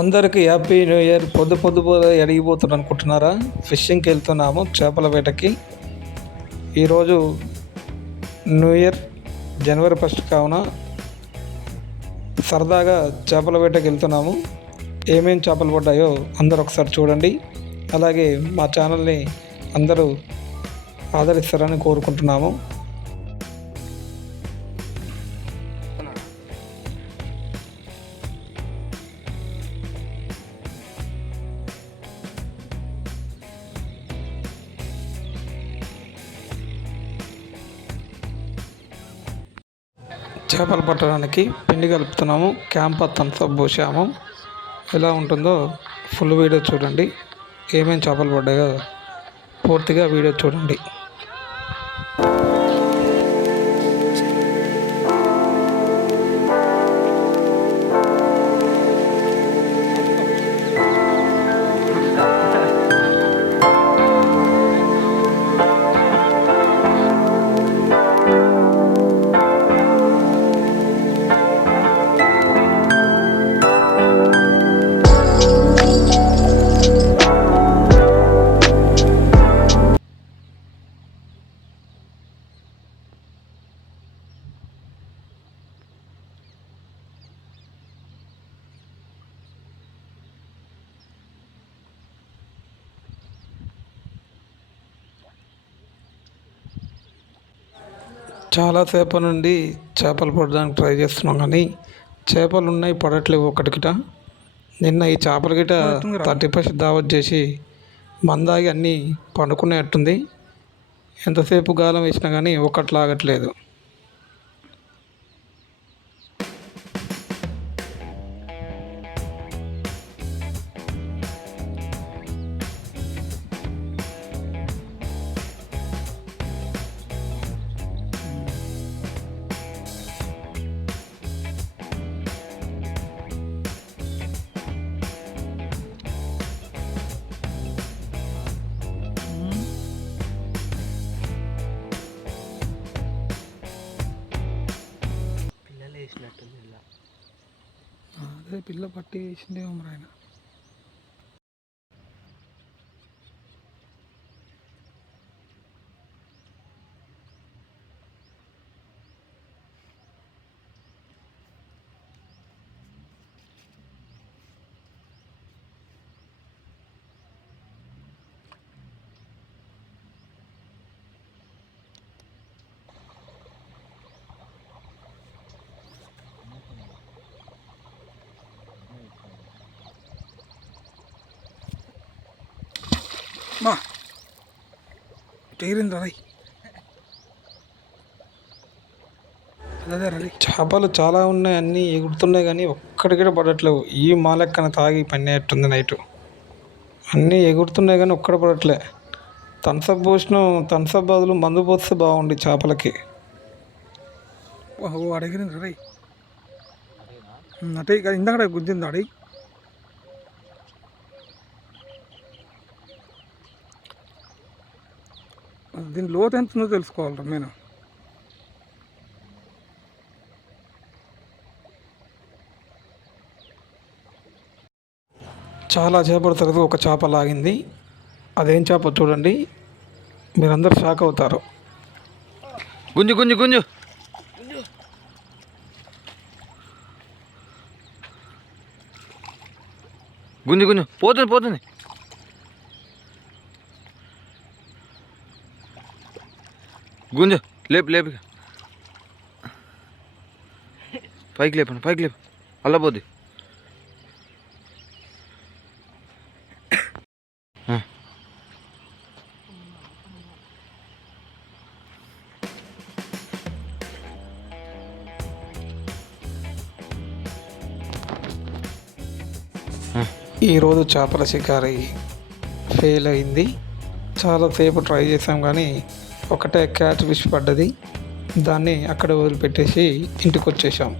అందరికీ happy new year. పొద్దు పొద్దు పొద్దు అనుకుంటున్నారా? ఫిషింగ్కి వెళ్తున్నాము చేపల వేటకి. ఈరోజు న్యూ ఇయర్ జనవరి ఫస్ట్ కావున సరదాగా చేపల వేటకి వెళ్తున్నాము. ఏమేం చేపలు పడ్డాయో అందరూ ఒకసారి చూడండి. అలాగే మా ఛానల్ని అందరూ ఆదరిస్తారని కోరుకుంటున్నాము. చేపలు పట్టడానికి పిండి కలుపుతున్నాము. Camp Thums Up పోసాము. ఎలా ఉంటుందో ఫుల్ వీడియో చూడండి. ఏమేమి చేపలు పడ్డాయో పూర్తిగా వీడియో చూడండి. చాలాసేపు నుండి చేపలు పడడానికి ట్రై చేస్తున్నాం కానీ చేపలు ఉన్నాయి పడట్లేవు ఒకటి గిట నిన్న ఈ చేపల గిట థర్టీ పర్సెంట్ దావత్ చేసి మందాగి అన్నీ పండుకునేట్టుంది ఎంతసేపు గాలం వేసినా కానీ ఒకటి పిల్ల పట్టి వేసిందేమో మరి ఆయన. మా రై అదే చేపలు చాలా ఉన్నాయి అన్నీ ఎగురుతున్నాయి కానీ ఒక్కడి కూడా పడట్లేవు. ఈ మాలెక్కన తాగి పన్నేట్టుంది నైట్. అన్నీ ఎగురుతున్నాయి కానీ ఒక్కడ పడట్లే. థమ్సప్ పోసిన థమ్సప్ బదులు మందు పోస్తే బాగుంది చేపలకి. ఓ అడిగిరింది రై అంటే ఇందాక గుద్దింది అడిగి దీని లోతు ఎంత ఉందో తెలుసుకోవాలి నేను. చాలా చేపల తర్వాత ఒక చేప లాగింది. అదేం చేప చూడండి. మీరందరూ షాక్ అవుతారు. గుంజు గుంజు గుంజు. గుంజు గుంజు. పోతుంది పోతుంది. గుంజు. లేపు లేపు పైకి లేపండి పైకి లేపు. అల్లబోద్ది. ఈరోజు చేపల షికారి ఫెయిల్ అయింది. చాలాసేపు ట్రై చేసాం కానీ ఒకటే క్యాచ్ ఫిష్ పడ్డది దాన్ని అక్కడ వదిలిపెట్టేసి ఇంటికి వచ్చేసాం